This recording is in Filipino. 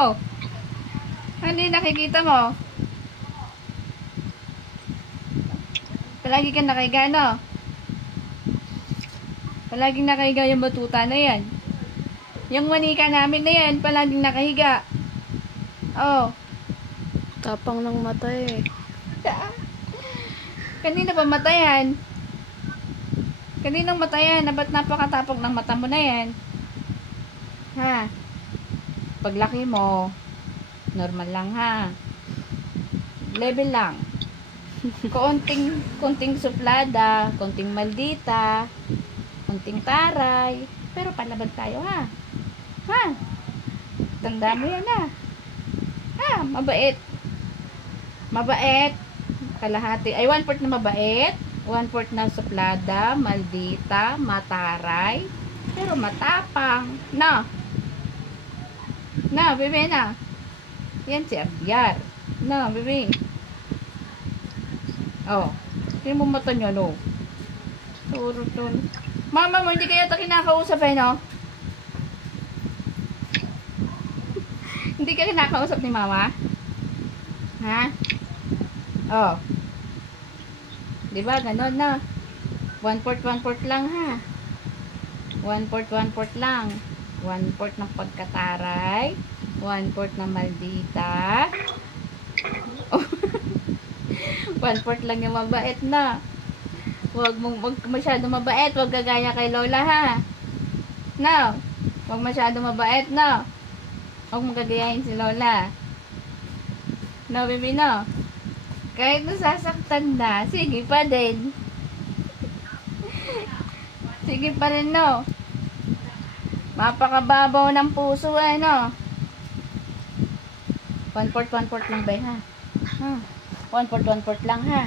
Oh. Hindi nakikita mo. Palagi ka nakahiga, no? Palaging nakahiga yung batuta na yan. Yung manika namin na yan, palaging nakahiga. Oh. Tapang ng mata eh. Kanina pa matayan. Kaninang matayan, na ba't napakatapog ng mata mo na yan? Ha? Paglaki mo, normal lang ha. Level lang. Konting suplada, konting maldita, konting taray. Pero palaban tayo ha. Ha? Tanda mo yan ha. Ha? Mabait. Mabait. Kalahati. Ay, 1/4 na mabait. 1/4 na suplada, maldita, mataray. Pero matapang. Na. Na, bebe na. Yan si Abyar. Na, bebe. Oh. Hindi mo mata niya, no? Turot nun. Mama mo, hindi kaya ito kinakausap eh, no? Hindi ka kinakausap ni mama? Ha? Oh. Diba, ganon na. 1/4 lang, ha? 1/4 lang. 1/4 ng pagkataray. 1/4 ng maldita. 1/4 lang yung mabait na. Huwag masyado mabait. Huwag gagaya kay Lola, ha? No. Huwag masyado mabait, no. Huwag mong gagayahin si Lola. No, baby, no. Kahit nasasaktan na, sige pa din. Sige pa rin, no. Mapakababaw ng puso, eh, no. 1/4 lang ba, ha? 1/4 lang, ha?